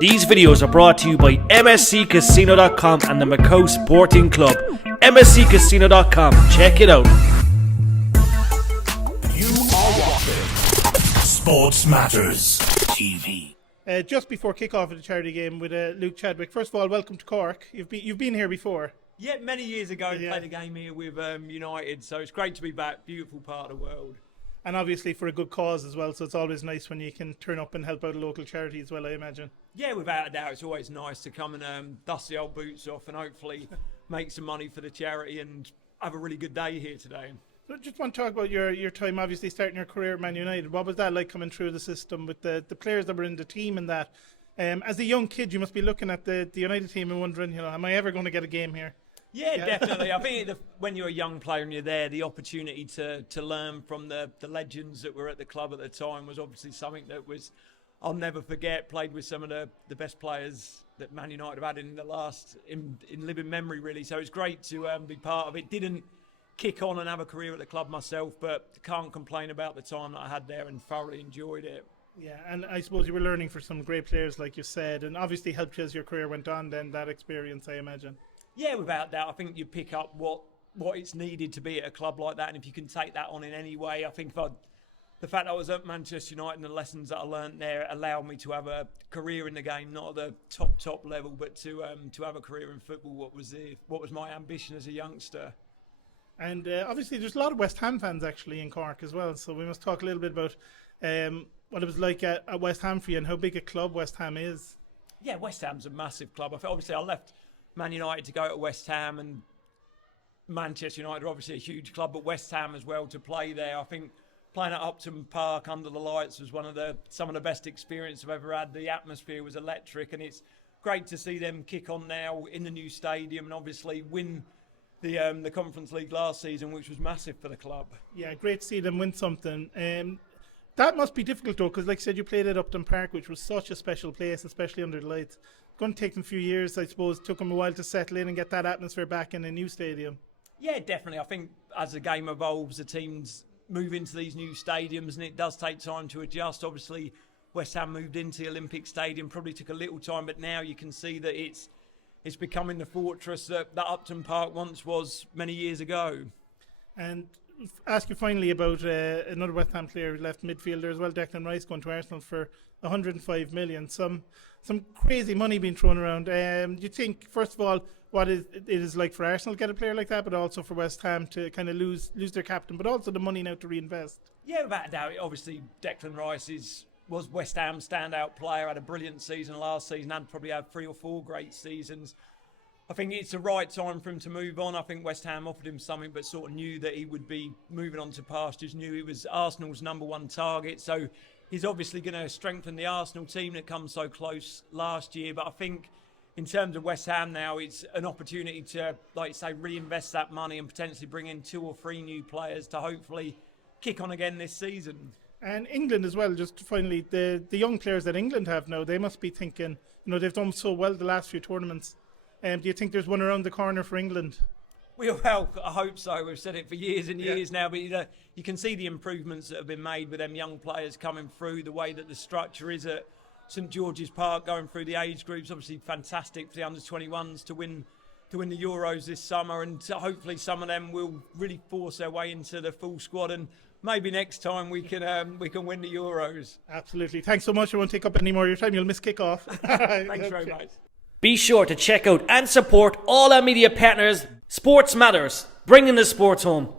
These videos are brought to you by MSCCasino.com and the Macau Sporting Club. MSCCasino.com, check it out. You are watching Sports Matters TV. Just before kick-off of the charity game with Luke Chadwick, first of all, welcome to Cork. You've been here before. Yeah, many years ago, played a game here with United, so it's great to be back. Beautiful part of the world. And obviously for a good cause as well, so it's always nice when you can turn up and help out a local charity as well, I imagine. Yeah, without a doubt, it's always nice to come and dust the old boots off and hopefully make some money for the charity and have a really good day here today. So just want to talk about your time, obviously starting your career at Man United. What was that like coming through the system with the players that were in the team and that? As a young kid, you must be looking at the United team and wondering, am I ever going to get a game here? Yeah, definitely. I think when you're a young player and you're there, the opportunity to learn from the legends that were at the club at the time was obviously something that I'll never forget. Played with some of the best players that Man United have had in living memory, really. So it's great to be part of it. Didn't kick on and have a career at the club myself, but can't complain about the time that I had there and thoroughly enjoyed it. Yeah, and I suppose you were learning for some great players, like you said, and obviously helped you as your career went on then, that experience, I imagine. Yeah, without doubt. I think you pick up what it's needed to be at a club like that, and if you can take that on in any way, I think the fact that I was at Manchester United and the lessons that I learnt there allowed me to have a career in the game, not at the top level, but to have a career in football. What was my ambition as a youngster. And obviously there's a lot of West Ham fans actually in Cork as well, so we must talk a little bit about what it was like at West Ham for you and how big a club West Ham is. Yeah, West Ham's a massive club. Obviously I left Man United to go to West Ham, and Manchester United are obviously a huge club, but West Ham as well to play there. I think playing at Upton Park under the lights was some of the best experience I've ever had. The atmosphere was electric, and it's great to see them kick on now in the new stadium and obviously win the Conference League last season, which was massive for the club. Yeah, great to see them win something. That must be difficult though, because like I said, you played at Upton Park, which was such a special place, especially under the lights. It's going to take them a few years, I suppose. It took them a while to settle in and get that atmosphere back in a new stadium. Yeah, definitely. I think as the game evolves, the teams move into these new stadiums, and it does take time to adjust. Obviously, West Ham moved into the Olympic Stadium, probably took a little time, but now you can see that it's becoming the fortress that Upton Park once was many years ago. And ask you finally about another West Ham player, left midfielder as well, Declan Rice, going to Arsenal for 105 million. Some crazy money being thrown around. Do you think, first of all, what it is like for Arsenal to get a player like that, but also for West Ham to kind of lose their captain, but also the money now to reinvest? Yeah, without a doubt. Obviously, Declan Rice was West Ham's standout player, had a brilliant season last season, and probably had 3 or 4 great seasons. I think it's the right time for him to move on. I think West Ham offered him something, but sort of knew that he would be moving on to pastures, knew he was Arsenal's number one target. So he's obviously going to strengthen the Arsenal team that comes so close last year. But I think in terms of West Ham now, it's an opportunity to, like you say, reinvest that money and potentially bring in 2 or 3 new players to hopefully kick on again this season. And England as well, just finally, the young players that England have now, they must be thinking, they've done so well the last few tournaments. Do you think there's one around the corner for England? Well, I hope so. We've said it for years and years now, but you can see the improvements that have been made with them young players coming through, the way that the structure is at St George's Park, going through the age groups. Obviously fantastic for the under-21s to win the Euros this summer, and hopefully some of them will really force their way into the full squad, and maybe next time we can win the Euros. Absolutely. Thanks so much. I won't take up any more of your time. You'll miss kick-off. Thanks very much. Be sure to check out and support all our media partners. Sports Matters, bringing the sports home.